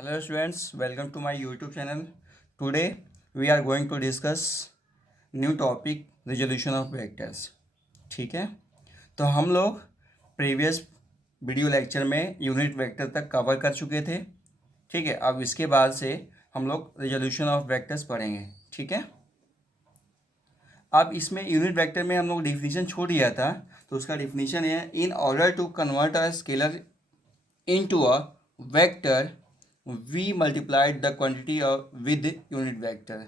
Hello students, welcome to my YouTube channel. Today we are going to discuss new topic resolution of vectors. ठीक है, तो हम लोग previous video lecture में unit vector तक cover कर चुके थे. ठीक है, अब इसके बाद से हम लोग रिजोल्यूशन ऑफ वेक्टर्स पढ़ेंगे. ठीक है, अब इसमें यूनिट वेक्टर में हम लोग डिफिनीशन छोड़ दिया था, तो उसका डिफिनीशन है in order to convert a scalar into a vector we multiplied the quantity with unit vector.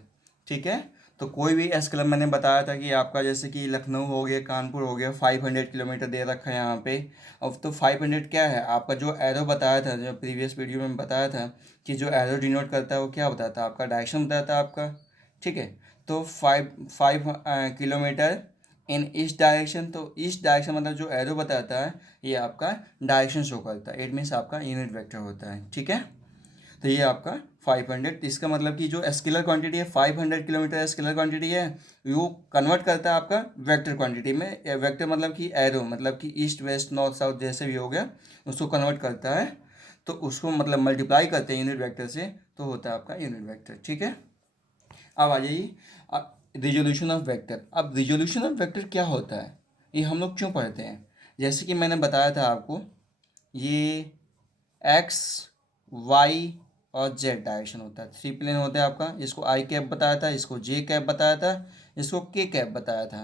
ठीक है, तो कोई भी स्केलर मैंने बताया था कि आपका जैसे कि लखनऊ हो गया, कानपुर हो गया, 500 किलोमीटर दे रखा है यहाँ पे. अब तो 500 क्या है, आपका जो एरो बताया था, जो प्रीवियस वीडियो में बताया था कि जो एरो डिनोट करता है वो क्या बताता है, आपका डायरेक्शन बताता है आपका. ठीक है, तो 5 किलोमीटर इन ईस्ट डायरेक्शन, तो ईस्ट डायरेक्शन मतलब जो एरो बताता है ये आपका डायरेक्शन शो करता है. इट मीन्स आपका यूनिट वेक्टर होता है. ठीक है, तो ये आपका 500, इसका मतलब कि जो स्केलर क्वांटिटी है 500 किलोमीटर स्केलर क्वांटिटी है, वो कन्वर्ट करता है आपका वेक्टर क्वांटिटी में. वेक्टर मतलब कि एरो मतलब कि ईस्ट वेस्ट नॉर्थ साउथ जैसे भी हो गया उसको कन्वर्ट करता है, तो उसको मतलब मल्टीप्लाई करते हैं यूनिट वेक्टर से, तो होता है आपका यूनिट वेक्टर. ठीक है, अब आ जाइए रिजोल्यूशन ऑफ वेक्टर. अब रिजोल्यूशन ऑफ वेक्टर क्या होता है, ये हम लोग क्यों पढ़ते हैं. जैसे कि मैंने बताया था आपको, ये एक्स वाई और जेड डायरेक्शन होता है, 3 प्लेन होते हैं आपका. इसको आई कैप बताया था, इसको जे कैप बताया था, इसको के कैप बताया था.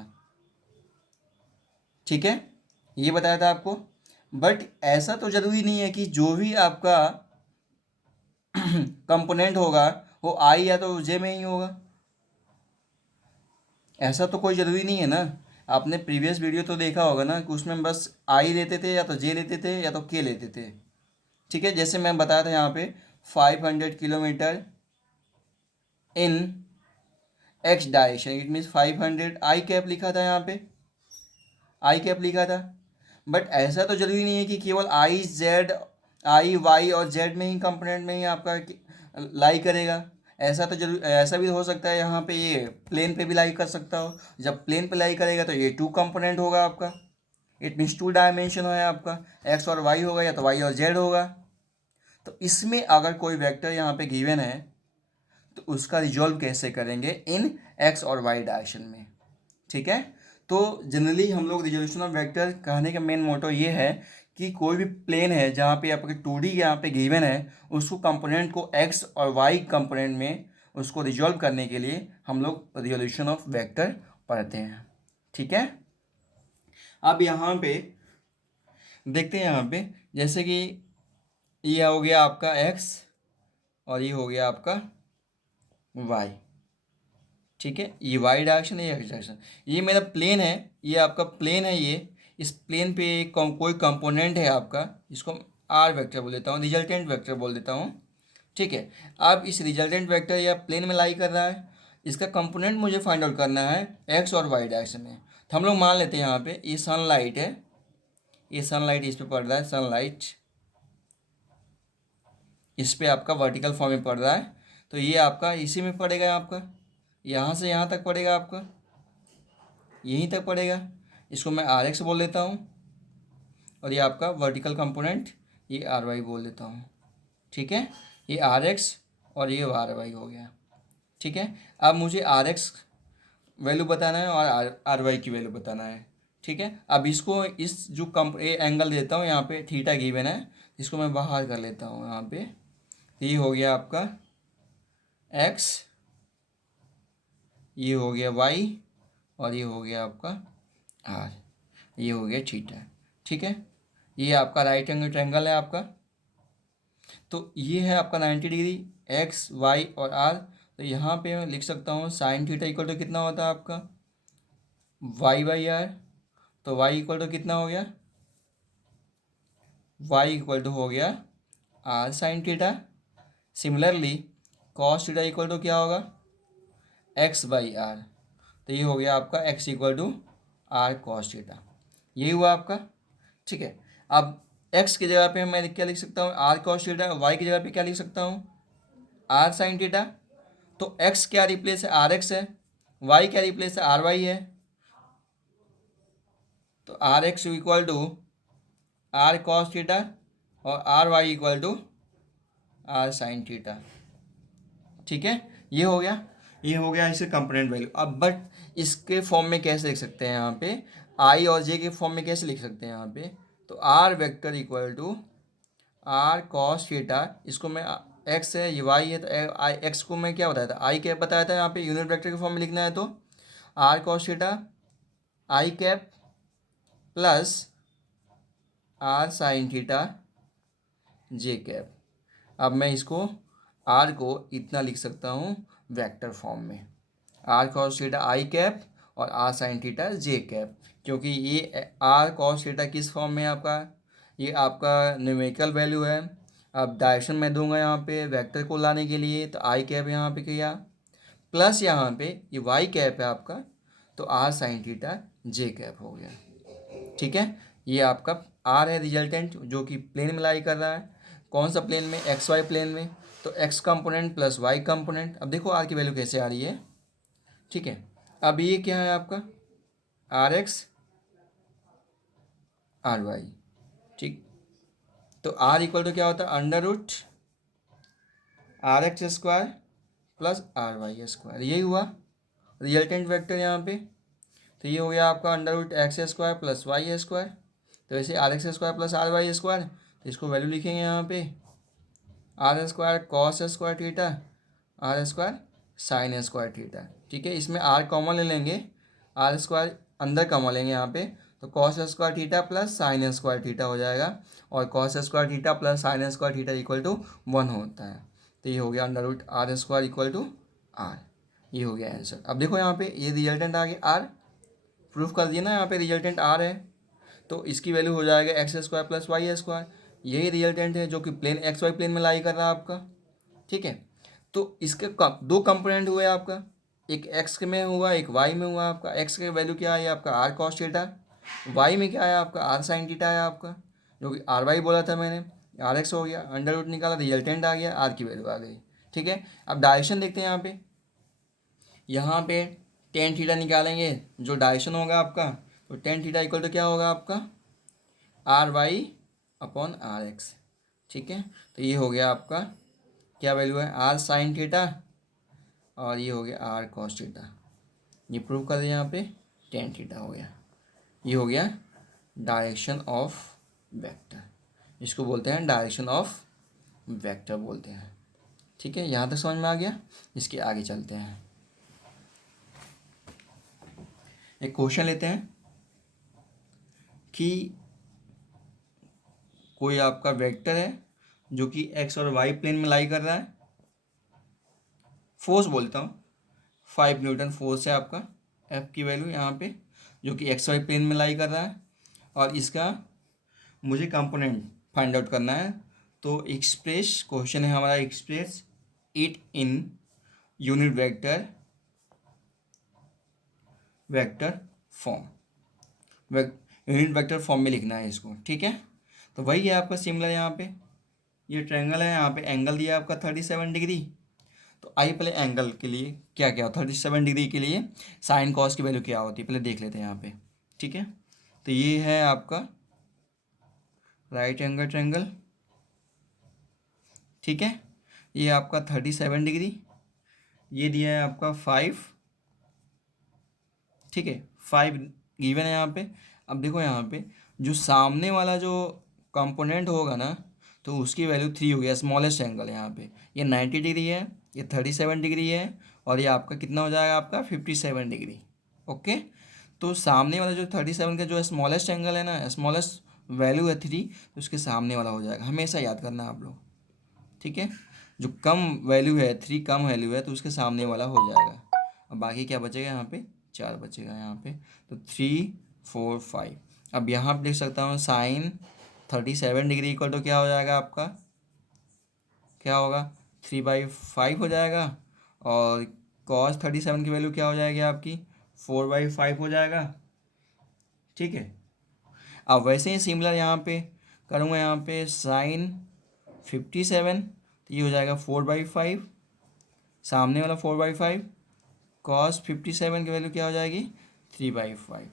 ठीक है, ये बताया था आपको. बट ऐसा तो ज़रूरी नहीं है कि जो भी आपका कंपोनेंट होगा वो आई या तो जे में ही होगा. ऐसा तो कोई ज़रूरी नहीं है ना. आपने प्रीवियस वीडियो तो देखा होगा ना कि उसमें बस आई लेते थे या तो जे लेते थे या तो के लेते थे. ठीक है, जैसे मैं बताया था यहाँ पे 500 kilometre in x direction, it means 500 I cap लिखा था यहाँ पे, आई कैप लिखा था. बट ऐसा तो जरूरी नहीं है कि केवल आई जेड आई वाई और जेड में ही कंपोनेंट में ही आपका लाई करेगा. ऐसा तो जरूर, ऐसा भी हो सकता है यहाँ पे ये प्लेन पे भी लाई कर सकता हो. जब प्लेन पे लाई करेगा तो ये 2 कंपोनेंट होगा आपका. इट मीन्स 2 डायमेंशन है आपका, एक्स और वाई होगा या तो वाई और जेड होगा. तो इसमें अगर कोई वेक्टर यहाँ पे गिवन है तो उसका रिजॉल्व कैसे करेंगे इन एक्स और वाई डायरेक्शन में. ठीक है, तो जनरली हम लोग रिजोल्यूशन ऑफ वेक्टर कहने का मेन मोटो ये है कि कोई भी प्लेन है जहाँ पे आपके 2D यहाँ पे गिवन है, उसको कंपोनेंट को एक्स और वाई कंपोनेंट में उसको रिजॉल्व करने के लिए हम लोग रिजोल्यूशन ऑफ वेक्टर पढ़ते हैं. ठीक है, अब यहाँ पे देखते हैं, यहाँ पे जैसे कि ये हो गया आपका एक्स और ये हो गया आपका वाई. ठीक है, ये वाई डायरेक्शन है, ये एक्स डायरेक्शन. ये मेरा प्लेन है, ये आपका प्लेन है. ये इस प्लेन पे कोई कंपोनेंट है आपका, जिसको आर वेक्टर बोल देता हूँ, रिजल्टेंट वेक्टर बोल देता हूँ. ठीक है, अब इस रिजल्टेंट वेक्टर या प्लेन में लाई कर रहा है, इसका कंपोनेंट मुझे फाइंड आउट करना है एक्स और वाई डायरेक्शन में. तो हम लोग मान लेते हैं यहाँ पे ये सनलाइट है, ये सनलाइट इस पे पड़ रहा है, सनलाइट इस पे आपका वर्टिकल फॉर्म में पड़ रहा है, तो ये आपका इसी में पड़ेगा, आपका यहाँ से यहाँ तक पड़ेगा, आपका यहीं तक पड़ेगा. इसको मैं आर एक्स बोल देता हूँ और ये आपका वर्टिकल कंपोनेंट ये आर वाई बोल देता हूँ. ठीक है, ये आर एक्स और ये आर वाई हो गया. ठीक है, अब मुझे आर एक्स वैल्यू बताना है और आर वाई की वैल्यू बताना है. ठीक है, अब इसको इस जो ये एंगल देता हूँ यहाँ पे थीटा गिवन है, इसको मैं बाहर कर लेता हूँ यहाँ पे. ये हो गया आपका एक्स, ये हो गया वाई और ये हो गया आपका आर, ये हो गया थीटा. ठीक है, ये आपका राइट एंगल ट्रायंगल है आपका. तो ये है आपका 90 डिग्री, एक्स वाई और आर. तो यहाँ पे मैं लिख सकता हूँ साइन थीटा इक्वल टू कितना होता है आपका वाई बाई आर. तो वाई इक्वल टू कितना हो गया, वाई इक्वल टू हो गया r sine theta. Similarly cos theta equal to क्या होगा एक्स बाई आर. तो ये हो गया आपका x equal to are cos theta, यही हुआ आपका. ठीक है, अब एक्स की जगह पे मैं क्या लिख सकता हूँ आर कॉस थीटा, वाई की जगह पे क्या लिख सकता हूँ आर साइन थीटा. तो एक्स क्या रिप्लेस है आर एक्स है, वाई क्या रिप्लेस है आर वाई है. तो are X equal to are cos theta और R Y equal to R sine theta. ठीक है, ये हो गया, ये हो गया इसके कंपोनेंट वैल्यू। अब बट इसके फॉर्म में कैसे लिख सकते हैं यहाँ पे, आई और जे के फॉर्म में कैसे लिख सकते हैं यहाँ पे, तो r vector equal to are cos theta, इसको मैं एक्स है, ये वाई है, तो आई एक्स को मैं क्या बताया था, आई कैप बताया था, यहाँ पे यूनिट वेक्टर के फॉर्म में लिखना है तो R cos theta I cap plus R sine theta J cap. अब मैं इसको आर को इतना लिख सकता हूँ वेक्टर फॉर्म में, R cos theta I cap और आर साइन थीटा जे कैप, क्योंकि ये आर कॉस थीटा किस फॉर्म में है आपका, ये आपका न्यूमेरिकल वैल्यू है। अब डायरेक्शन मैं दूंगा यहाँ पे वेक्टर को लाने के लिए, तो आई कैप यहाँ पे किया प्लस यहाँ पे ये वाई कैप है आपका, तो आर साइन थीटा जे कैप हो गया। ठीक है, ये आपका आर है रिजल्टेंट जो कि प्लेन में लाई कर रहा है, कौन सा प्लेन में, एक्स वाई प्लेन में, तो x component plus y component. अब देखो आर की वैल्यू कैसे आ रही है। ठीक है, अब ये क्या है आपका आर एक्स आर वाई। ठीक, तो आर इक्वल टू क्या होता है under root r x square plus r y square, यही हुआ रिजल्टेंट वेक्टर यहाँ पे। तो ये हो गया आपका under root x square plus y square, तो ऐसे r x square plus r y square, तो इसको वैल्यू लिखेंगे यहाँ पे r square cos square theta r square sine square theta. ठीक है, इसमें आर कॉमन ले लेंगे, आर स्क्वायर अंदर कॉमन लेंगे यहाँ पे, तो cos square theta plus sine square theta हो जाएगा, और cos square theta plus sine square theta equal to 1 होता है। तो ये हो गया under root r square equal to r, ये हो गया आंसर। अब देखो यहाँ पे ये रिजल्टेंट आ गया आर, प्रूफ कर दिया ना, यहाँ पे रिजल्टेंट आर है, तो इसकी वैल्यू हो जाएगा x square plus y square, यही रिजल्टेंट है जो कि प्लेन एक्स वाई प्लेन में लाई कर रहा है आपका। ठीक है, तो इसके दो कंपोनेंट हुए आपका, एक एक्स में हुआ एक वाई में हुआ। आपका एक्स की वैल्यू क्या है आपका आर कॉस थीटा, वाई में क्या है आपका आर साइन थीटा है आपका, जो कि आर वाई बोला था मैंने, आर एक्स हो गया, अंडर रूट निकाला रिजल्टेंट आ गया, आर की वैल्यू आ गई। ठीक है, अब डायरेक्शन देखते हैं यहाँ पे टेन थीटा निकालेंगे, जो डायरेक्शन होगा आपका, तो टेन थीटा इक्वल टू क्या होगा आपका r y upon r x. ठीक है, तो ये हो गया आपका क्या वैल्यू है आर साइन थीटा, और ये हो गया आर कॉस थीटा, ये प्रूव कर दिया यहाँ पे टेन थीटा हो गया। ये हो गया डायरेक्शन ऑफ वेक्टर, इसको बोलते हैं डायरेक्शन ऑफ वेक्टर बोलते हैं। ठीक है, यहाँ तक समझ में आ गया, इसके आगे चलते हैं। एक क्वेश्चन लेते हैं कि कोई आपका वेक्टर है जो कि एक्स और वाई प्लेन में लाई कर रहा है, फोर्स बोलता हूँ 5 न्यूटन फोर्स है आपका, एफ की वैल्यू यहाँ पे, जो कि एक्स वाई प्लेन में लाई कर रहा है, और इसका मुझे कंपोनेंट फाइंड आउट करना है। तो एक्सप्रेस क्वेश्चन है हमारा, express it in unit vector form, unit vector form में लिखना है इसको। ठीक है, तो वही है आपका सिमिलर, यहाँ पे ये ट्रायंगल है, यहाँ पे एंगल दिया है आपका 37 डिग्री। तो आइए पहले एंगल के लिए क्या क्या 37 डिग्री के लिए साइन कॉस की वैल्यू क्या होती है पहले देख लेते हैं यहाँ पे। ठीक है, तो ये है आपका राइट एंगल ट्रायंगल। ठीक है, ये आपका 37 डिग्री, ये दिया है आपका 5। ठीक है, 5 गिवन है यहाँ पे। अब देखो यहाँ पे जो सामने वाला जो कंपोनेंट होगा ना, तो उसकी वैल्यू 3 हो गया, स्मॉलेस्ट एंगल यहाँ पे, ये 90 डिग्री है, ये 37 डिग्री है, और ये आपका कितना हो जाएगा आपका 57 डिग्री। ओके, तो सामने वाला जो 37 का जो स्मॉलेस्ट एंगल है ना, स्मॉलेस्ट वैल्यू है 3, तो उसके सामने वाला हो जाएगा, हमेशा याद करना आप लोग। ठीक है, जो कम वैल्यू है 3 कम वैल्यू है, तो उसके सामने वाला हो जाएगा। अब बाकी क्या बचेगा यहाँ पे 4 बचेगा यहाँ पे, तो 3 4 5। अब यहाँ पे लिख सकता हूँ साइन 37 डिग्री इक्वल तो क्या हो जाएगा आपका, क्या होगा 3/5 हो जाएगा, और कॉस 37 की वैल्यू क्या हो जाएगी आपकी 4/5 हो जाएगा। ठीक है, अब वैसे ही सिमिलर यहाँ पे करूँगा, यहाँ पे साइन 57, तो ये हो जाएगा 4/5, सामने वाला 4/5, कॉस 57 की वैल्यू क्या हो जाएगी 3/5।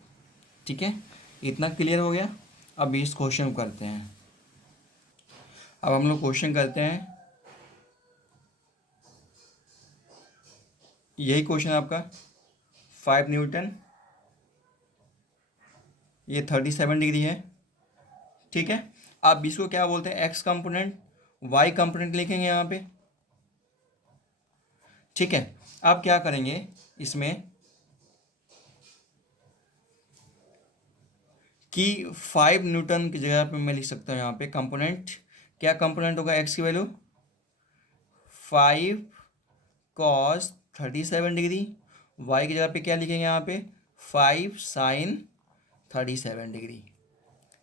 ठीक है, इतना क्लियर हो गया। अब इस क्वेश्चन को करते हैं। अब हम लोग क्वेश्चन करते हैं यही क्वेश्चन है आपका, 5 न्यूटन, ये 37 डिग्री है, ठीक है। आप इसको क्या बोलते हैं, एक्स कंपोनेंट वाई कंपोनेंट लिखेंगे यहाँ पे, ठीक है। आप क्या करेंगे इसमें कि 5 न्यूटन की जगह पे मैं लिख सकता हूँ यहाँ पे कंपोनेंट, क्या कंपोनेंट होगा एक्स की वैल्यू 5 cos 37 डिग्री, वाई की जगह पे क्या लिखेंगे यहाँ पे 5 sin 37 डिग्री।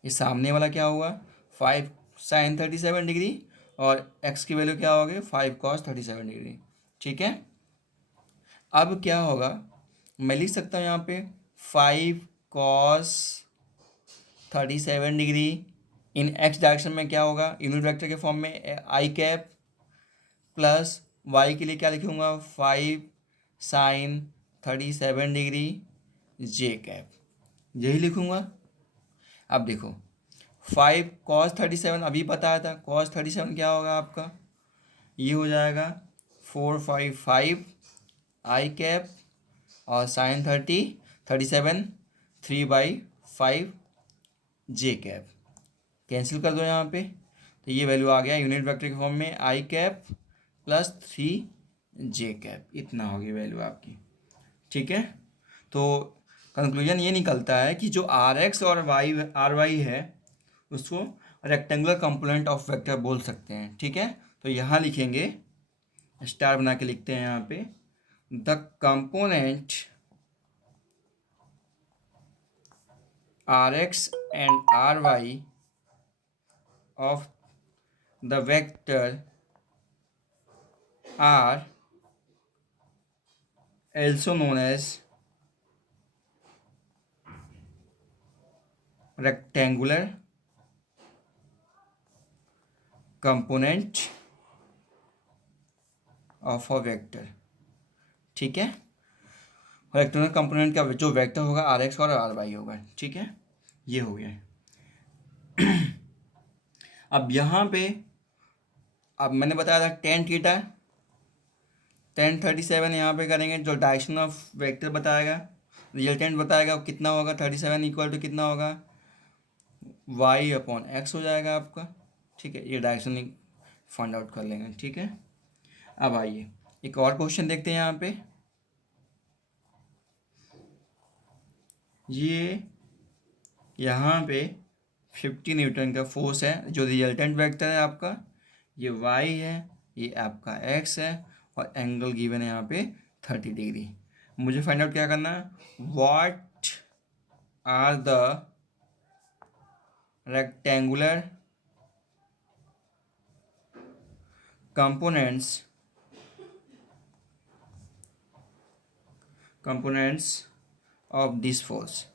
ये सामने वाला क्या हुआ 5 sin 37 डिग्री और एक्स की वैल्यू क्या होगी 5 cos 37 डिग्री, ठीक है। अब क्या होगा, मैं लिख सकता हूँ यहाँ पे 5 cos 37 degree in x direction में क्या होगा, यूनिट वेक्टर के फॉर्म में आई कैप, प्लस वाई के लिए क्या लिखूँगा 5 sin 37 डिग्री जे कैप, यही लिखूँगा। अब देखो 5 cos 37 अभी बताया था, cos 37 क्या होगा आपका, ये हो जाएगा 455 आई कैप और sin 37 3/5 जे कैप, कैंसिल कर दो यहाँ पे, तो ये वैल्यू आ गया यूनिट वेक्टर के फॉर्म में आई कैप प्लस 3 जे कैप, इतना होगी वैल्यू आपकी, ठीक है। तो कंक्लूजन ये निकलता है कि जो आर एक्स और वाई आर वाई है उसको रेक्टेंगुलर कंपोनेंट ऑफ वेक्टर बोल सकते हैं, ठीक है। तो यहाँ लिखेंगे, स्टार बना के लिखते हैं यहाँ पे, the component r x and r y of the vector are also known as rectangular component of a vector, ठीक है। रेक्टेंगुलर कंपोनेंट का जो वेक्टर होगा आर एक्स और आर वाई होगा, ठीक है, ये हो गया। अब यहाँ पे अब मैंने बताया था टेन थीटा, 1037 यहाँ पे करेंगे, जो डायरेक्शन ऑफ वेक्टर बताएगा, रिजल्टेंट बताएगा कितना होगा 37 इक्वल टू कितना होगा y/x हो जाएगा आपका, ठीक है। ये डायरेक्शन फाइंड आउट कर लेंगे, ठीक है। अब आइए एक और क्वेश्चन देखते हैं यहाँ पे, ये यहाँ पे 50 न्यूटन का फोर्स है, जो रिजल्टेंट वेक्टर है आपका, ये y है, ये आपका x है और एंगल गिवन है यहाँ पे 30 डिग्री। मुझे फाइंड आउट क्या करना है, what are the rectangular components of this force.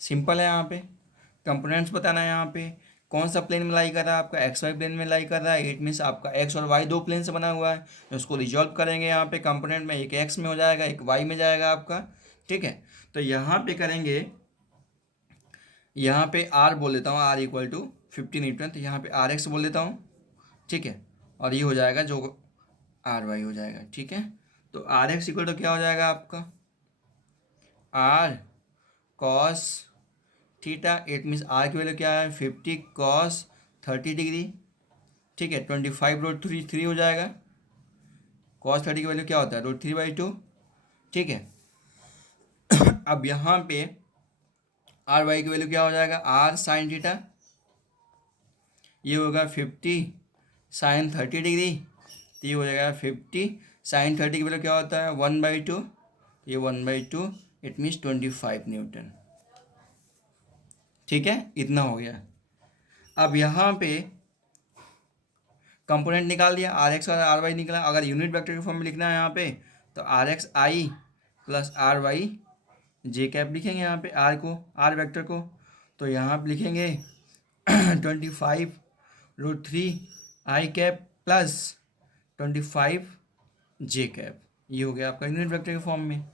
Simple है, यहाँ पे कंपोनेंट्स बताना है, यहाँ पे कौन सा प्लेन में लाई कर रहा है आपका एक्स वाई प्लेन में लाई कर रहा है, इट मीन्स आपका एक्स और वाई दो प्लेन से बना हुआ है, उसको रिजॉल्व करेंगे यहाँ पे कंपोनेंट में, एक एक्स में हो जाएगा एक वाई में जाएगा आपका, ठीक है। तो यहाँ पे करेंगे, यहाँ पे आर बोल देता हूँ, आर इक्वल टू 50 न्यूटन, तो यहाँ पे आर एक्स बोल देता हूँ, ठीक है, और ये हो जाएगा जो आर वाई हो जाएगा, ठीक है। तो आर एक्स इक्वल टू क्या हो जाएगा आपका r cos theta, it means r की वैल्यू क्या है 50 cos 30 डिग्री, ठीक है, 25√3 हो जाएगा, cos 30 की वैल्यू क्या होता है √3/2, ठीक है। अब यहाँ पे आर वाई की वैल्यू क्या हो जाएगा आर साइन थीटा, ये होगा 50 sin 30 डिग्री, तो ये हो जाएगा 50 sin 30 की वैल्यू क्या होता है 1/2, ये 1/2 इट मीन्स 25 न्यूटन, ठीक है, इतना हो गया। अब यहाँ पे कंपोनेंट निकाल दिया, आर एक्स और आर वाई निकला, अगर यूनिट वेक्टर के फॉर्म में लिखना है यहाँ पे तो are x i plus r y j cap लिखेंगे यहाँ पे, आर को आर वेक्टर को, तो यहाँ पे लिखेंगे 25√3 आई कैप प्लस 25 जे कैप, ये हो गया आपका यूनिट वेक्टर के फॉर्म में,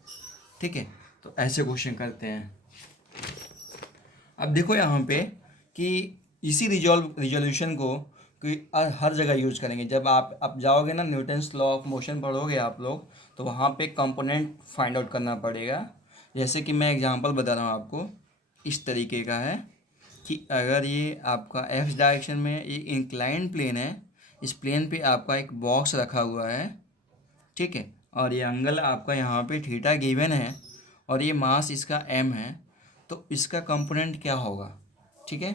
ठीक है। तो ऐसे क्वेश्चन करते हैं। अब देखो यहाँ पे कि इसी रिजोल्यूशन को कि हर जगह यूज करेंगे। जब आप जाओगे ना, न्यूटन्स लॉ ऑफ मोशन पढ़ोगे आप लोग, तो वहाँ पे कंपोनेंट फाइंड आउट करना पड़ेगा। जैसे कि मैं एग्जांपल बता रहा हूँ आपको, इस तरीके का है कि अगर ये आपका एक्स डायरेक्शन में ये इंक्लाइंड प्लेन है, इस प्लेन पे आपका एक बॉक्स रखा हुआ है, ठीक है, और ये एंगल आपका यहाँ पे थीटा गिवन है, और ये मास इसका एम है, तो इसका कंपोनेंट क्या होगा, ठीक है।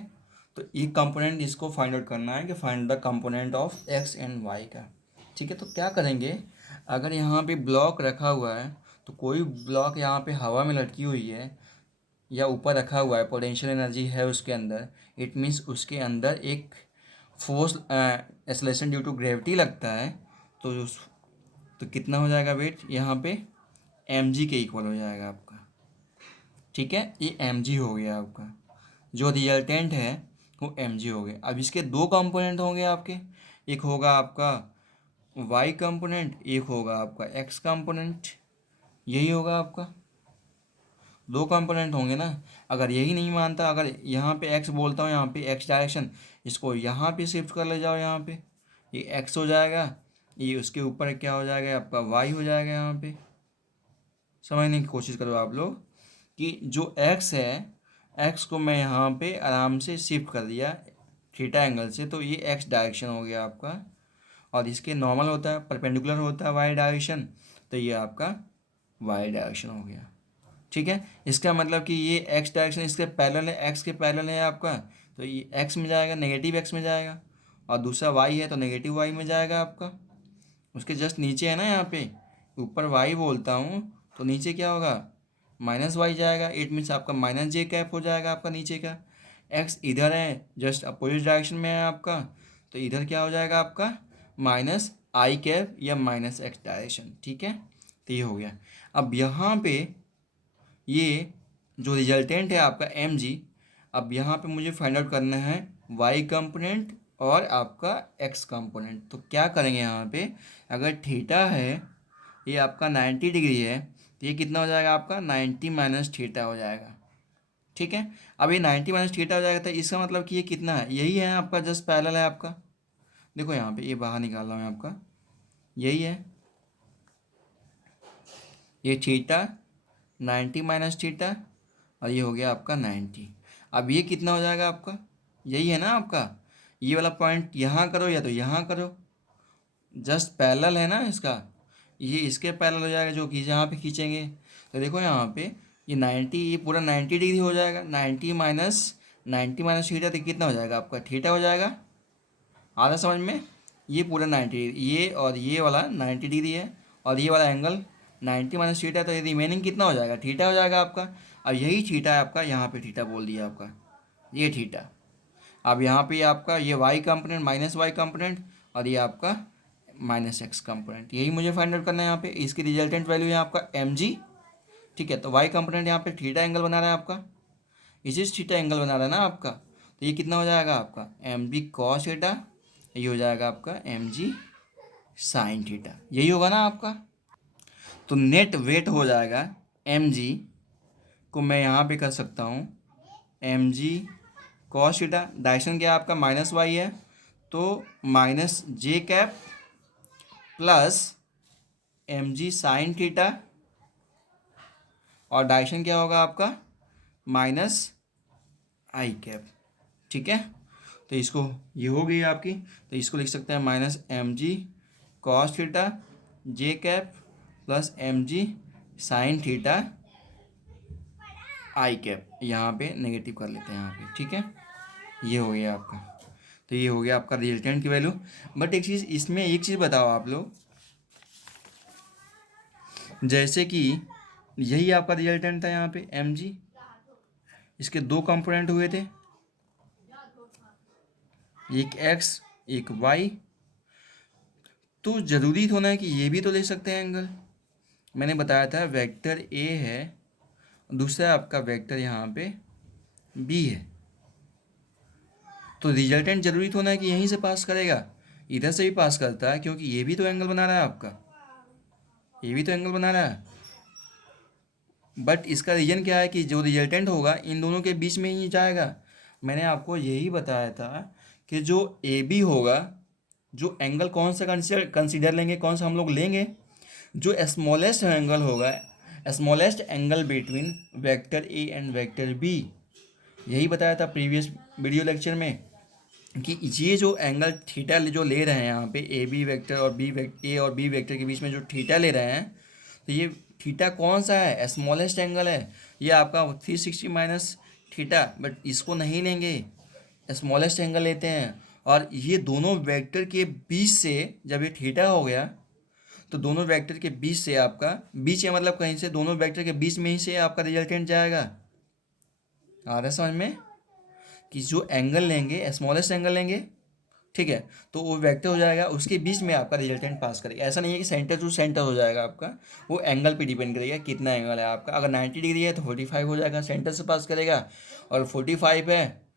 तो ये कंपोनेंट इसको फाइंड आउट करना है कि find the component of x and y का, ठीक है। तो क्या करेंगे, अगर यहाँ पे ब्लॉक रखा हुआ है, तो कोई ब्लॉक यहाँ पे हवा में लटकी हुई है या ऊपर रखा हुआ है, पोटेंशियल एनर्जी है उसके अंदर, इट मीन्स उसके अंदर एक force acceleration due to gravity लगता है। तो तो कितना हो जाएगा वेट यहाँ पे, एम जी के इक्वल हो जाएगा आपका, ठीक है। ये एम जी हो गया आपका, जो रिजल्टेंट है वो एम जी हो गया। अब इसके दो कंपोनेंट होंगे आपके, एक होगा आपका वाई कंपोनेंट, एक होगा आपका एक्स कंपोनेंट, यही होगा आपका, दो कंपोनेंट होंगे ना। अगर यही नहीं मानता, अगर यहाँ पे एक्स बोलता हूँ, यहाँ पे एक्स डायरेक्शन, इसको यहाँ पे शिफ्ट कर ले जाओ, यहाँ पे ये एक्स हो जाएगा, ये उसके ऊपर क्या हो जाएगा आपका वाई हो जाएगा। यहाँ पे समझने की कोशिश करो आप लोग कि जो एक्स है, एक्स को मैं यहाँ पे आराम से शिफ्ट कर दिया थीटा एंगल से, तो ये एक्स डायरेक्शन हो गया आपका, और इसके नॉर्मल होता है, परपेंडिकुलर होता है वाई डायरेक्शन, तो ये आपका वाई डायरेक्शन हो गया, ठीक है। इसका मतलब कि ये एक्स डायरेक्शन इसके पैरेलल है, एक्स के पैरेलल है आपका, तो ये एक्स में जाएगा, नेगेटिव एक्स में जाएगा, और दूसरा वाई है तो नेगेटिव वाई में जाएगा आपका। उसके जस्ट नीचे है ना, यहाँ पे ऊपर वाई बोलता हूँ, तो नीचे क्या होगा, माइनस वाई जाएगा, इट मीन्स आपका माइनस जे कैप हो जाएगा आपका नीचे का। एक्स इधर है, जस्ट अपोजिट डायरेक्शन में है आपका, तो इधर क्या हो जाएगा आपका माइनस आई कैप या माइनस एक्स डायरेक्शन, ठीक है। तो ये हो गया। अब यहाँ पे ये जो रिजल्टेंट है आपका एम जी, अब यहाँ पे मुझे फाइंड आउट करना है वाई कंपोनेंट और आपका एक्स कंपोनेंट। तो क्या करेंगे यहाँ पे, अगर थीटा है ये आपका 90 डिग्री है, तो ये कितना हो जाएगा आपका 90 माइनस थीटा हो जाएगा, ठीक है। अब ये 90 माइनस थीटा हो जाएगा, तो इसका मतलब कि ये कितना है, यही है आपका, जस्ट पैरेलल है आपका। देखो यहाँ पे ये बाहर निकाल रहा हूँ आपका, यही है ये थीटा 90 माइनस थीटा, और ये हो गया आपका 90। अब ये कितना हो जाएगा आपका, यही है ना आपका, ये वाला पॉइंट यहाँ करो या तो यहाँ करो, जस्ट पैरेलल है ना इसका, ये इसके पैरेलल हो जाएगा जो कि यहाँ पे खींचेंगे। तो देखो यहाँ पे ये 90, ये पूरा 90 डिग्री हो जाएगा, 90 माइनस थीटा, तो कितना हो जाएगा आपका थीटा हो जाएगा, आ रहा समझ में। ये पूरा 90 डिग्री, ये और ये वाला 90 डिग्री है, और ये वाला एंगल 90 माइनस थीटा, तो ये रिमेनिंग कितना हो जाएगा, थीटा हो जाएगा आपका। अब यही थीटा है आपका, यहाँ पे थीटा बोल दिया आपका, ये थीटा। अब यहाँ पे आपका ये y component minus y component, और ये आपका माइनस एक्स कंपोनेंट, यही मुझे फाइंड आउट करना है यहाँ पे। इसकी रिजल्टेंट वैल्यू है आपका एम जी, ठीक है। तो वाई कंपोनेंट यहाँ पे थीटा एंगल बना रहा है आपका, इसी थीटा एंगल बना रहा है ना आपका, तो ये कितना हो जाएगा आपका एम जी कॉस थीटा, ये हो जाएगा आपका एम जी साइन थीटा, यही होगा ना आपका। तो नेट वेट हो जाएगा एम जी को मैं यहाँ पे कर सकता हूँ M G cos theta, direction क्या है आपका माइनस वाई है, तो minus J cap plus M G sine theta, और डायरेक्शन क्या होगा आपका माइनस आई कैप, ठीक है। तो इसको ये हो गई आपकी, तो इसको लिख सकते हैं minus M G cos theta J cap plus M G sine theta I cap, यहाँ पे नेगेटिव कर लेते हैं यहाँ पे, ठीक है। ये हो गया आपका, तो ये हो गया आपका रिजल्टेंट की वैल्यू। बट एक चीज़ इसमें, एक चीज़ बताओ आप लोग, जैसे कि यही आपका रिजल्टेंट था यहाँ पे एम जी, इसके दो कंपोनेंट हुए थे, एक एक्स एक वाई, तो ज़रूरी थोड़ा है कि ये भी तो ले सकते हैं एंगल। मैंने बताया था वेक्टर ए है, दूसरा आपका वेक्टर यहाँ पे बी है, तो रिजल्टेंट जरूरी थोड़ा है कि यहीं से पास करेगा, इधर से भी पास करता है, क्योंकि ये भी तो एंगल बना रहा है आपका, ये भी तो एंगल बना रहा है। बट इसका रीजन क्या है कि जो रिजल्टेंट होगा इन दोनों के बीच में ही जाएगा। मैंने आपको यही बताया था कि जो ए बी होगा, जो एंगल कौन सा कंसीडर लेंगे, कौन सा हम लोग लेंगे, जो स्मॉलेस्ट एंगल होगा, smallest angle between vector a and vector b. यही बताया था प्रीवियस वीडियो लेक्चर में कि ये जो एंगल थीटा जो ले रहे हैं यहाँ पे, ए बी वेक्टर और ए और बी वेक्टर के बीच में जो थीटा ले रहे हैं, तो ये थीटा कौन सा है, स्मॉलेस्ट एंगल है। ये आपका 360 माइनस थीटा, बट इसको नहीं लेंगे, स्मॉलेस्ट एंगल लेते हैं। और ये दोनों वेक्टर के बीच से जब ये थीटा हो गया, तो दोनों वेक्टर के बीच से आपका, बीच है मतलब कहीं से दोनों वेक्टर के बीच में ही से आपका रिजल्टेंट जाएगा। आ रहा है समझ में कि जो एंगल लेंगे, स्मॉलेस्ट एंगल लेंगे, ठीक है, तो वो वेक्टर हो जाएगा, उसके बीच में आपका रिजल्टेंट पास करेगा। ऐसा नहीं है कि सेंटर टू सेंटर हो जाएगा आपका, वो एंगल पे डिपेंड करेगा कितना एंगल है आपका। अगर 90 डिग्री है तो 45 हो जाएगा, सेंटर से पास करेगा। और 45 है,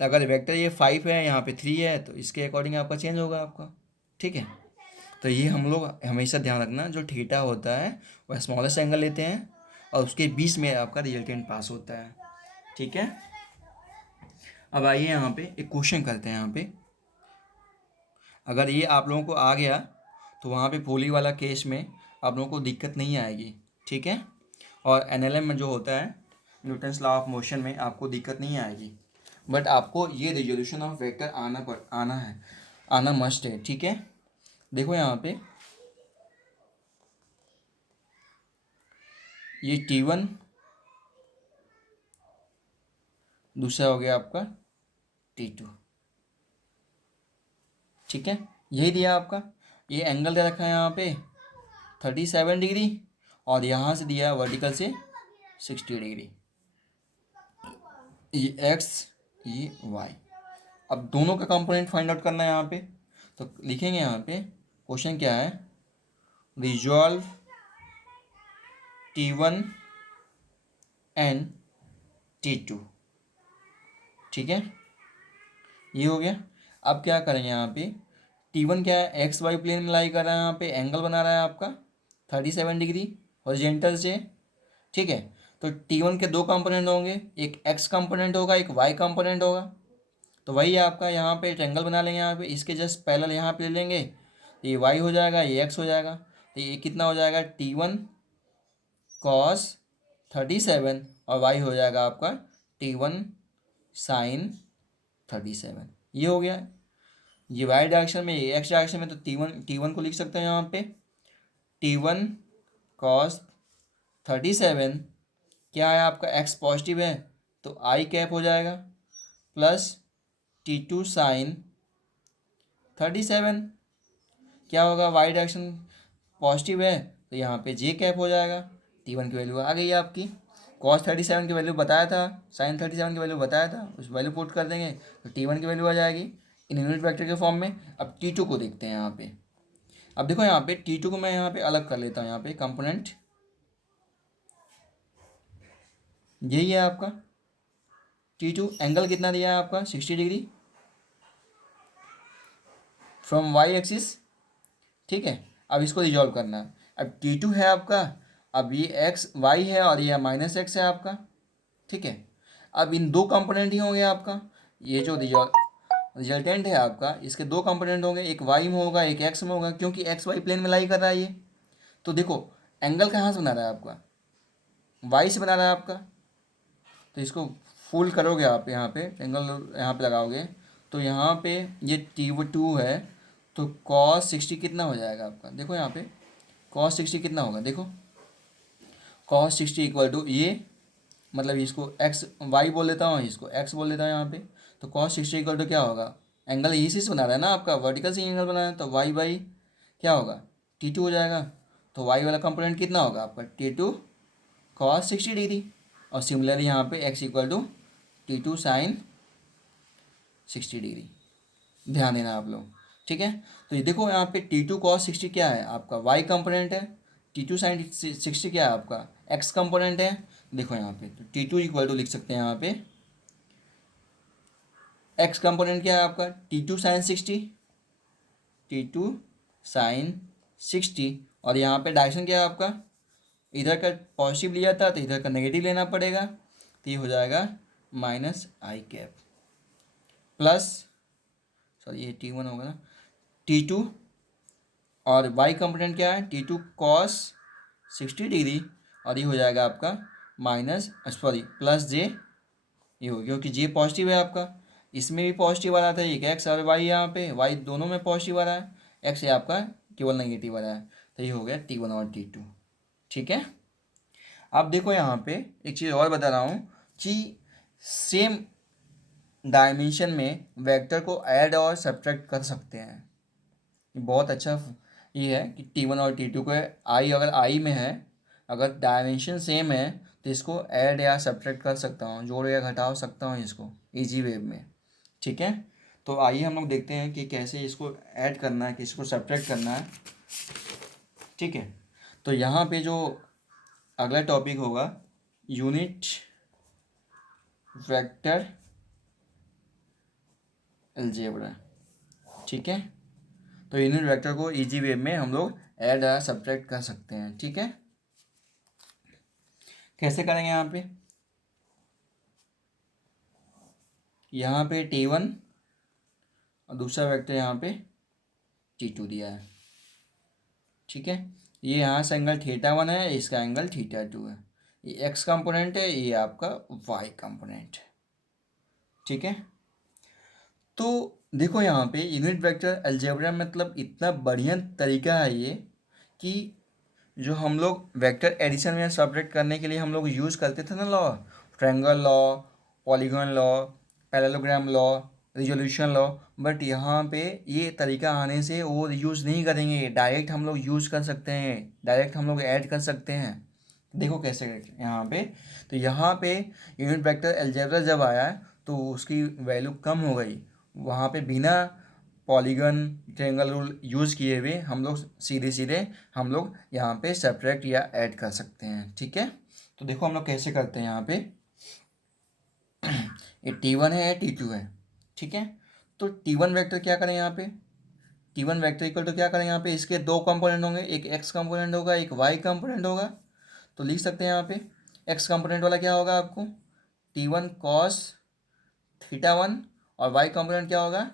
अगर वेक्टर ये 5 है, यहाँ पे 3 है, तो इसके अकॉर्डिंग आपका चेंज होगा आपका, ठीक है। तो ये हम लोग हमेशा ध्यान रखना, जो थीटा होता है वह स्मॉलेस्ट एंगल लेते हैं और उसके बीच में आपका रिजल्टेंट पास होता है, ठीक है। अब आइए यहाँ पे एक क्वेश्चन करते हैं। यहाँ पे अगर ये आप लोगों को आ गया तो वहाँ पे पोली वाला केस में आप लोगों को दिक्कत नहीं आएगी, ठीक है। और एनएलएम में जो होता है, न्यूटन्स लॉ ऑफ मोशन में, आपको दिक्कत नहीं आएगी। बट आपको ये रिजोल्यूशन ऑफ वेक्टर आना मस्ट है, ठीक है। देखो यहाँ पे ये T1, दूसरा हो गया आपका T2, ठीक है। यही दिया आपका, ये एंगल दे रखा है यहाँ पे 37 डिग्री, और यहाँ से दिया वर्टिकल से 60 डिग्री। ये एक्स, ये वाई। अब दोनों का कंपोनेंट फाइंड आउट करना है यहाँ पे, तो लिखेंगे यहाँ पे क्वेश्चन क्या है, रिजॉल्व T1 एंड T2, ठीक है। ये हो गया। अब क्या करेंगे यहाँ पे, T1 क्या है, एक्स वाई प्लेन में लाई कर रहा है, यहाँ पे एंगल बना रहा है आपका 37 डिग्री हॉरिजॉन्टल से, ठीक है। तो T1 के दो कंपोनेंट होंगे, एक एक्स कंपोनेंट होगा, एक वाई कंपोनेंट होगा। तो वही आपका यहाँ पे ट्रायंगल बना लेंगे, यहाँ पे इसके जस्ट पैरेलल यहाँ पे ले लेंगे, तो ये वाई हो जाएगा, ये एक्स हो जाएगा। तो ये कितना हो जाएगा, T1 कॉस 37, और वाई हो जाएगा आपका T1 साइन 37। ये हो गया, ये वाई डायरेक्शन में, ये एक्स डायरेक्शन में। तो T1 को लिख सकते हैं यहाँ पे T1 कॉस 37, क्या है आपका, एक्स पॉजिटिव है तो आई कैप हो जाएगा, प्लस T2 साइन 37, क्या होगा, वाई डायरेक्शन पॉजिटिव है तो यहाँ पे जे कैप हो जाएगा। T1 की वैल्यू आ गई है आपकी, कॉस 37 की वैल्यू बताया था, साइन 37 की वैल्यू बताया था, उस वैल्यू पुट कर देंगे तो T1 की वैल्यू आ जाएगी इन यूनिट वेक्टर के फॉर्म में। अब T2 को देखते हैं यहाँ पे। अब देखो यहाँ पे T2 को मैं यहाँ पे अलग कर लेता हूँ, यहाँ पे कंपोनेंट यही है आपका T2। एंगल कितना दिया है आपका, 60 डिग्री फ्रॉम वाई एक्सिस, ठीक है। अब इसको रिजॉल्व करना है। अब T2 है आपका, अब ये एक्स वाई है और ये माइनस एक्स है आपका, ठीक है। अब इन दो कंपोनेंट ही होंगे आपका, ये जो रिजल्टेंट है आपका, इसके दो कंपोनेंट होंगे, एक वाई में होगा, एक एक्स में होगा, क्योंकि एक्स वाई प्लेन में लाई कर रहा है ये। तो देखो एंगल कहाँ से बना रहा है आपका, वाई से बना रहा है आपका। तो इसको फुल करोगे आप, यहाँ पे एंगल यहाँ पे लगाओगे, तो यहाँ पे ये T2 है, तो cos 60 कितना हो जाएगा आपका, देखो यहाँ पे cos 60 कितना होगा, देखो cos 60 इक्वल टू ये, मतलब इसको एक्स वाई बोल देता हूँ, इसको एक्स बोल देता हूँ यहाँ पे। तो cos 60 इक्वल टू क्या होगा, एंगल इसी से बना रहा है ना आपका, वर्टिकल से एंगल बना रहा है, तो वाई बाई क्या होगा, T2 हो जाएगा। तो वाई वाला कंपोनेंट कितना होगा आपका, T2 cos 60 डिग्री। और सिमिलरली यहाँ पे x equal to T2 sine 60 degree, ध्यान देना आप लोग, ठीक है। तो ये देखो यहाँ पे T2 cos 60 क्या है आपका, y कंपोनेंट है, T2 साइन 60 क्या है आपका, x कंपोनेंट है। देखो यहाँ पे तो T2 इक्वल टू लिख सकते हैं यहाँ पे, x कंपोनेंट क्या है आपका, T2 साइन 60, T2 साइन 60, और यहाँ पे डायरेक्शन क्या है आपका, इधर का पॉजिटिव लिया था तो इधर का नेगेटिव लेना पड़ेगा, तो ये हो जाएगा माइनस आई कैप, प्लस सॉरी ये T1 होगा ना, T2, और वाई कंपोनेंट क्या है, T2 कॉस 60 डिग्री, और ये हो जाएगा आपका माइनस सॉरी प्लस जे, ये हो, क्योंकि जे पॉजिटिव है आपका, इसमें भी पॉजिटिव आ रहा था, एक एक्स और वाई, यहाँ पे वाई दोनों में पॉजिटिव आ रहा है, एक्स ये आपका केवल नेगेटिव आ रहा है, तो ये हो गया T1 और T2। ठीक है। अब देखो यहाँ पे एक चीज़ और बता रहा हूँ कि सेम डायमेंशन में वेक्टर को ऐड और सब्ट्रैक्ट कर सकते हैं। बहुत अच्छा ये है कि T1 और T2 को आई अगर आई में है, अगर डायमेंशन सेम है, तो इसको ऐड या सब्ट्रैक्ट कर सकता हूँ, जोड़ या घटा सकता हूँ इसको इजी वे में। ठीक है। तो आइए हम लोग देखते हैं कि कैसे इसको ऐड करना है, किसको सब्ट्रैक्ट करना है। ठीक है। तो यहाँ पे जो अगला टॉपिक होगा यूनिट वेक्टर अलजेब्रा। ठीक है। तो यूनिट वेक्टर को इजी वे में हम लोग ऐड या सब्ट्रैक्ट कर सकते हैं। ठीक है। कैसे करेंगे, यहाँ पे T1 और दूसरा वेक्टर यहाँ पे T2 दिया है। ठीक है। ये यहाँ से एंगल थीटा 1 है, इसका एंगल थीटा 2 है, ये एक्स कंपोनेंट है, ये आपका वाई कंपोनेंट। ठीक है। तो देखो यहाँ पे यूनिट वेक्टर अलजेब्रा मतलब इतना बढ़िया तरीका है ये, कि जो हम लोग वेक्टर एडिशन में सब्ट्रैक्ट करने के लिए हम लोग यूज़ करते थे ना law, triangle law, polygon law, parallelogram law, resolution law, but यहाँ पे ये तरीका आने से वो यूज़ नहीं करेंगे, डायरेक्ट हम लोग यूज़ कर सकते हैं, डायरेक्ट हम लोग ऐड कर सकते हैं। देखो कैसे करके यहाँ पे, तो यहाँ पे यूनिट वेक्टर अलजेब्रा जब आया तो उसकी वैल्यू कम हो गई, वहाँ पे बिना पॉलीगन ट्रायंगल रूल यूज़ किए हुए हम लोग सीधे सीधे हम लोग यहाँ पे सब्ट्रैक्ट या ऐड कर सकते हैं। ठीक है। तो देखो हम लोग कैसे करते हैं, यहाँ पे ये T1 है, T2 है। ठीक है। तो T1 वेक्टर क्या करें, यहाँ पे T1 वेक्टर इक्वल टू क्या करें, यहाँ पे इसके दो कंपोनेंट होंगे, एक एक्स कंपोनेंट होगा, एक वाई कंपोनेंट होगा। तो लिख सकते हैं यहाँ पे एक्स कंपोनेंट वाला क्या होगा आपको, T1 कॉस थीटा 1, और वाई कंपोनेंट क्या होगा,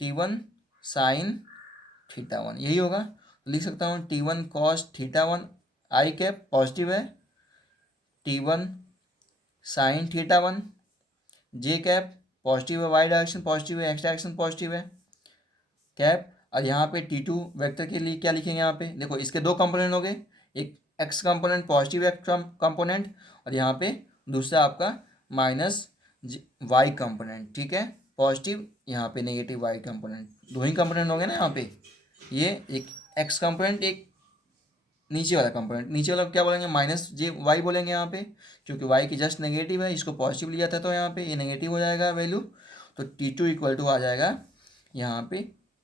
T1 साइन थीटा 1, यही होगा। तो लिख सकता हूँ T1 कॉस थीटा 1 आई कैप पॉजिटिव है, T1 sine theta 1 J cap positive है, वाई डायरेक्शन पॉजिटिव है, एक्स डायरेक्शन पॉजिटिव है कैप। और यहाँ पे T2 वेक्टर के लिए क्या लिखेंगे, यहाँ पे देखो इसके दो कंपोनेंट हो गए, एक x component positive x component, और यहाँ पे दूसरा आपका माइनस वाई कंपोनेंट। ठीक है। पॉजिटिव यहाँ पे नेगेटिव वाई कंपोनेंट, दो ही कंपोनेंट हो गए ना यहाँ पे, ये एक एक्स कंपोनेंट, एक नीचे वाला कंपोनेंट, नीचे वाला क्या बोलेंगे, माइनस जे वाई बोलेंगे यहाँ पे, क्योंकि वाई की जस्ट नेगेटिव है, इसको पॉजिटिव लिया था तो यहाँ पे ये नेगेटिव हो जाएगा वैल्यू। तो T2 इक्वल टू आ जाएगा यहाँ पे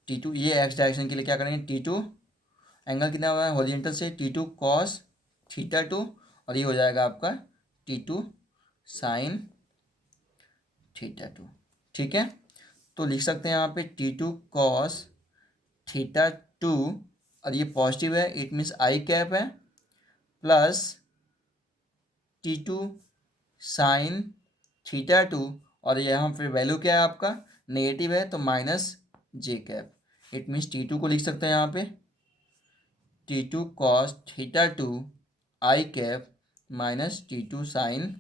T2, ये एक्स डायरेक्शन के लिए क्या करेंगे, T2 एंगल कितना हुआ है हॉरिजॉन्टल से, T2 कॉस थीटा 2, और ये हो जाएगा आपका T2 साइन थीटा 2। ठीक है। तो लिख सकते हैं यहाँ पे T2 कॉस थीटा 2, और ये पॉजिटिव है, इट मीन्स आई कैप है, प्लस T2 साइन थीटा 2, और यहाँ पे वैल्यू क्या है आपका, नेगेटिव है, तो minus J cap, it means T2 को लिख सकते हैं यहाँ पे T2 cos theta 2 I cap minus T2 sine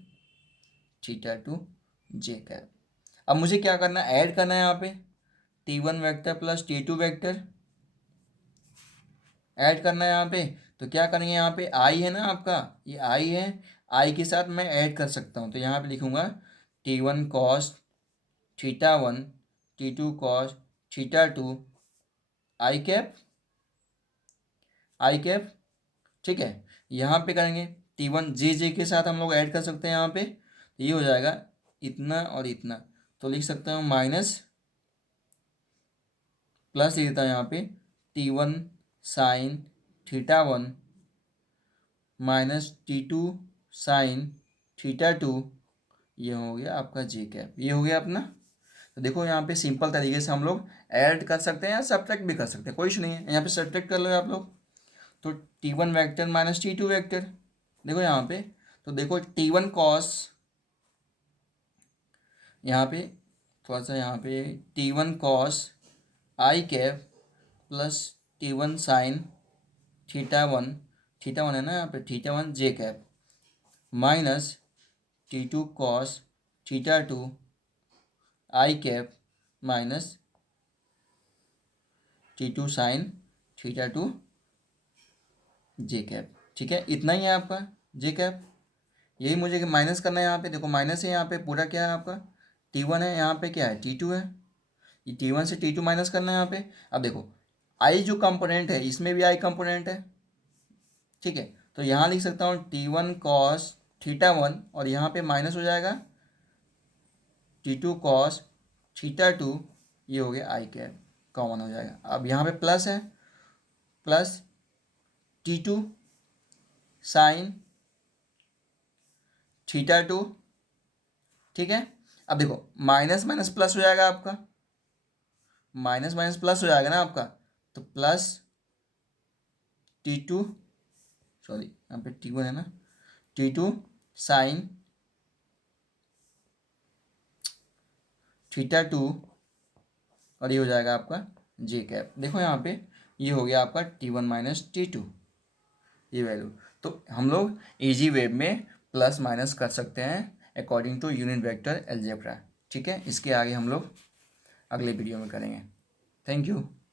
theta 2 J cap. अब मुझे क्या करना है, ऐड करना है यहाँ पे T1 vector plus T2 vector add करना है यहाँ पे। तो क्या करेंगे, यहाँ पे आई है ना आपका, ये आई है, आई के साथ मैं ऐड कर सकता हूँ, तो यहाँ पे लिखूँगा T1 cos theta 1 T2 cos theta 2 I cap I cap. ठीक है। यहाँ पे करेंगे T1 जे के साथ हम लोग ऐड कर सकते हैं यहाँ पे, तो ये हो जाएगा इतना और इतना, तो लिख सकता हूँ माइनस प्लस लिख देता हूँ यहाँ पे T1 sine theta 1 minus T2 sine theta 2, ये हो गया आपका जे कैप, ये हो गया अपना। तो देखो यहाँ पे सिंपल तरीके से हम लोग ऐड कर सकते हैं या सब्ट्रैक्ट भी कर सकते हैं, कोई इशू नहीं है, यहाँ पे सब्ट्रैक्ट कर लो आप लोग। तो T1 vector minus T2 vector, देखो यहाँ पे, तो देखो T1 कॉस, यहाँ पे थोड़ा सा यहाँ पे T1 cos I cap plus T1 sine theta one है ना यहाँ पे, theta 1 J cap minus T2 cos theta 2 I cap minus T2 sine theta 2 J cap. ठीक है, इतना ही है आपका जे कैप। यही मुझे माइनस करना है यहाँ पे, देखो माइनस है यहाँ पे, पूरा क्या है आपका T1 है, यहाँ पे क्या है T2 है, ये T1 से T2 माइनस करना है यहाँ पे। अब देखो आई जो कंपोनेंट है इसमें भी आई कंपोनेंट है, ठीक है, तो यहाँ लिख सकता हूँ T1 कॉस थीटा 1 और यहाँ पे माइनस हो जाएगा T2 कॉस थीटा 2, ये हो गया आई कैप, कॉमन हो जाएगा। अब यहाँ पे प्लस है, प्लस T2 साइन थीटा 2, ठीक है। अब देखो माइनस माइनस प्लस हो जाएगा आपका, माइनस माइनस प्लस हो जाएगा ना आपका, तो प्लस T2, सॉरी यहाँ पे T1 है ना, T2 साइन थीटा 2 और ये हो जाएगा आपका जे कैप। देखो यहाँ पे ये हो गया आपका T1 माइनस T2, ये वैल्यू। तो हम लोग इजी वे में प्लस माइनस कर सकते हैं according to unit vector algebra. ठीक है, इसके आगे हम लोग अगले वीडियो में करेंगे। Thank you.